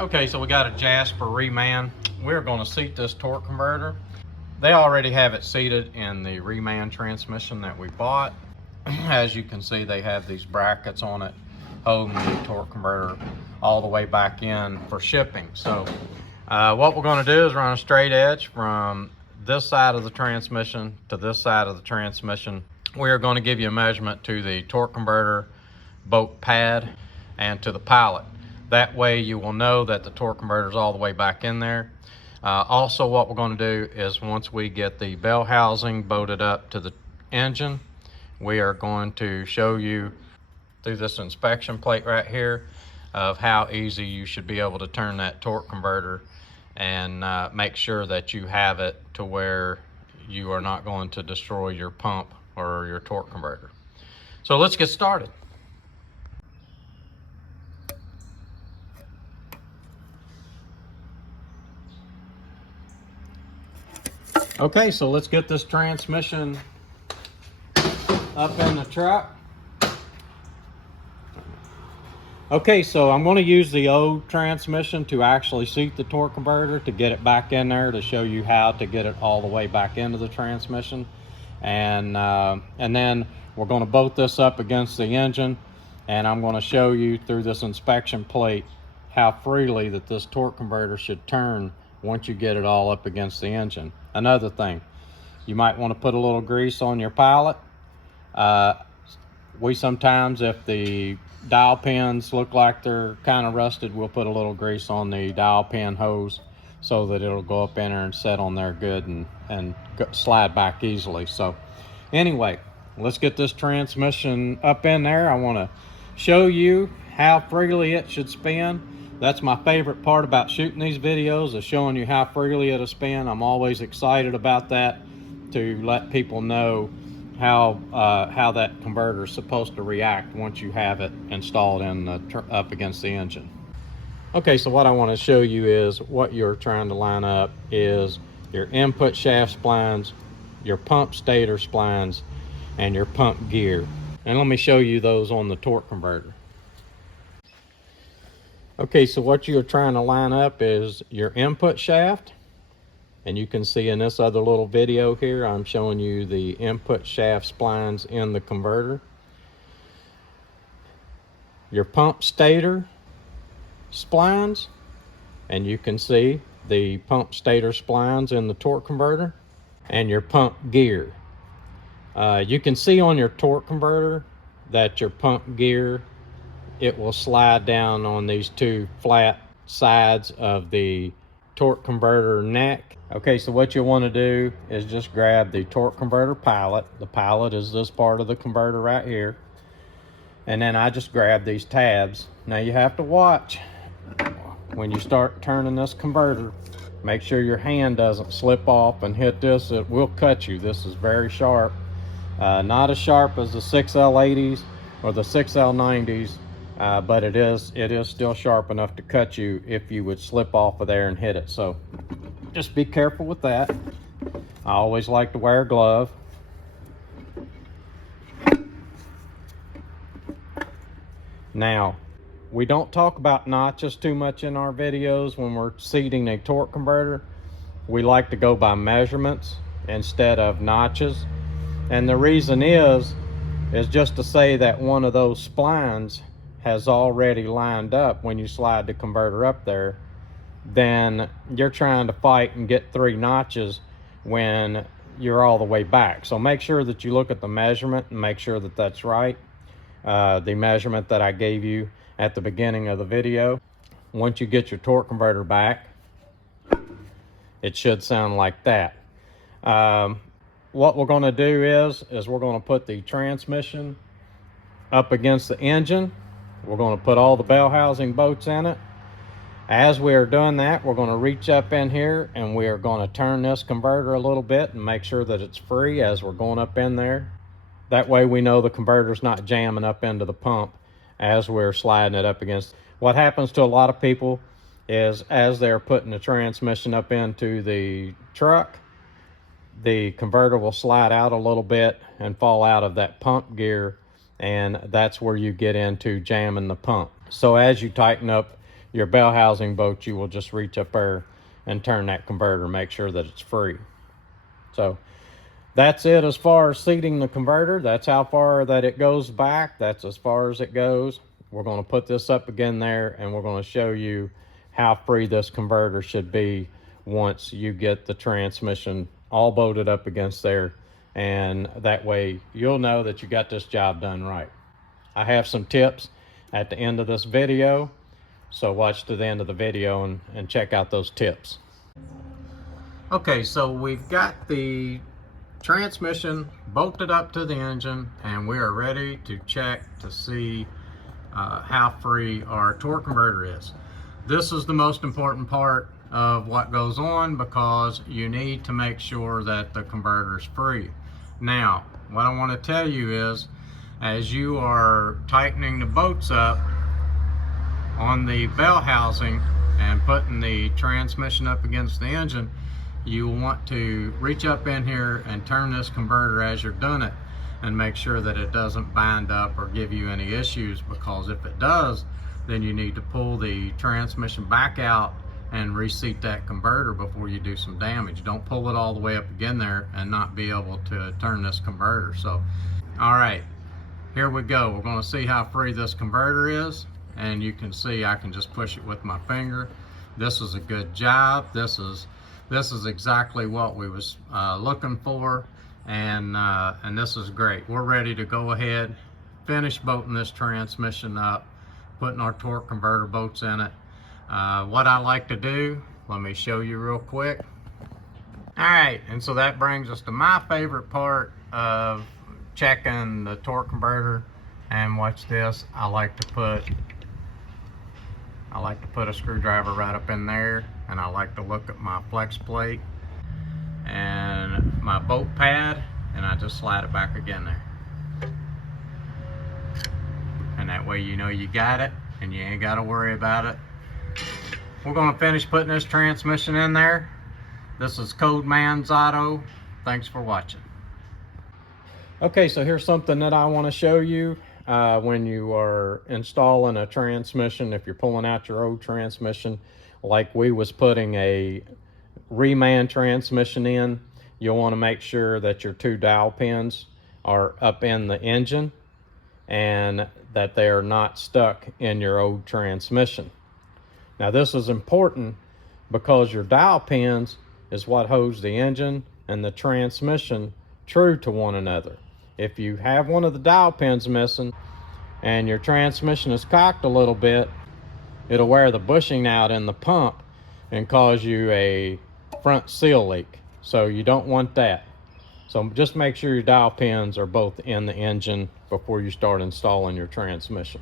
Okay, so we got a Jasper reman. We're going to seat this torque converter. They already have it seated in the reman transmission that we bought. As you can see, they have these brackets on it holding the torque converter all the way back in for shipping. So what we're going to do is run a straight edge from this side of the transmission to this side of the transmission. We are going to give you a measurement to the torque converter bolt pad and to the pilot. That way you will know that the torque converter is all the way back in there. Also, what we're going to do is once we get the bell housing bolted up to the engine, we are going to show you through this inspection plate right here of how easy you should be able to turn that torque converter and make sure that you have it to where you are not going to destroy your pump or your torque converter. So let's get started. Okay, so let's get this transmission up in the truck. Okay, so I'm going to use the old transmission to actually seat the torque converter to get it back in there to show you how to get it all the way back into the transmission. And then we're going to bolt this up against the engine, and I'm going to show you through this inspection plate how freely that this torque converter should turn once you get it all up against the engine. Another thing, you might want to put a little grease on your pilot. We sometimes, if the dial pins look like they're kind of rusted, we'll put a little grease on the dial pin hose so that it'll go up in there and set on there good and slide back easily. So anyway, let's get this transmission up in there. I want to show you how freely it should spin. That's my favorite part about shooting these videos, is showing you how freely it'll spin. I'm always excited about that, to let people know how that converter is supposed to react once you have it installed in up against the engine. Okay, so what I want to show you is what you're trying to line up is your input shaft splines, your pump stator splines, and your pump gear. And let me show you those on the torque converter. Okay, so what you're trying to line up is your input shaft. And you can see in this other little video here, I'm showing you the input shaft splines in the converter. Your pump stator splines, and you can see the pump stator splines in the torque converter, and your pump gear. You can see on your torque converter that your pump gear, it will slide down on these two flat sides of the torque converter neck. Okay, so what you want to do is just grab the torque converter pilot. The pilot is this part of the converter right here. And then I just grab these tabs. Now you have to watch when you start turning this converter. Make sure your hand doesn't slip off and hit this. It will cut you. This is very sharp. Not as sharp as the 6L80s or the 6L90s. But it is still sharp enough to cut you if you would slip off of there and hit it. So just be careful with that. I always like to wear a glove. Now, we don't talk about notches too much in our videos when we're seating a torque converter. We like to go by measurements instead of notches. And the reason is just to say that one of those splines has already lined up when you slide the converter up there, then you're trying to fight and get 3 notches when you're all the way back. So make sure that you look at the measurement and make sure that that's right. The measurement that I gave you at the beginning of the video. Once you get your torque converter back, it should sound like that. What we're going to do is we're going to put the transmission up against the engine. We're going to put all the bell housing bolts in it. As we are doing that, we're going to reach up in here and we are going to turn this converter a little bit and make sure that it's free as we're going up in there. That way we know the converter's not jamming up into the pump as we're sliding it up against. What happens to a lot of people is as they're putting the transmission up into the truck, the converter will slide out a little bit and fall out of that pump gear, and that's where you get into jamming the pump. So as you tighten up your bell housing bolt, you will just reach up there and turn that converter, make sure that it's free. So that's it as far as seating the converter. That's how far that it goes back. That's as far as it goes. We're going to put this up again there, and we're going to show you how free this converter should be once you get the transmission all bolted up against there, and that way you'll know that you got this job done right. I have some tips at the end of this video, so watch to the end of the video and check out those tips. Okay, so we've got the transmission bolted up to the engine, and we are ready to check to see how free our torque converter is. This is the most important part of what goes on, because you need to make sure that the converter is free. Now, what I want to tell you is, as you are tightening the bolts up on the bell housing and putting the transmission up against the engine, you want to reach up in here and turn this converter as you're doing it, and make sure that it doesn't bind up or give you any issues, because if it does, then you need to pull the transmission back out and reseat that converter before you do some damage. Don't pull it all the way up again there and not be able to turn this converter. So, all right, here we go. We're going to see how free this converter is, and you can see I can just push it with my finger. This is a good job. This is exactly what we was looking for, and this is great. We're ready to go ahead, finish bolting this transmission up, putting our torque converter bolts in it. What I like to do, let me show you real quick. All right, and so that brings us to my favorite part of checking the torque converter. And watch this. I like to put a screwdriver right up in there, and I like to look at my flex plate and my bolt pad, and I just slide it back again there. And that way you know you got it and you ain't got to worry about it. We're going to finish putting this transmission in there. This is Code Man's Auto. Thanks for watching. Okay, so here's something that I want to show you when you are installing a transmission. If you're pulling out your old transmission, like we was putting a reman transmission in, you'll want to make sure that your 2 dowel pins are up in the engine and that they are not stuck in your old transmission. Now this is important because your dowel pins is what holds the engine and the transmission true to one another. If you have one of the dowel pins missing and your transmission is cocked a little bit, it'll wear the bushing out in the pump and cause you a front seal leak. So you don't want that. So just make sure your dowel pins are both in the engine before you start installing your transmission.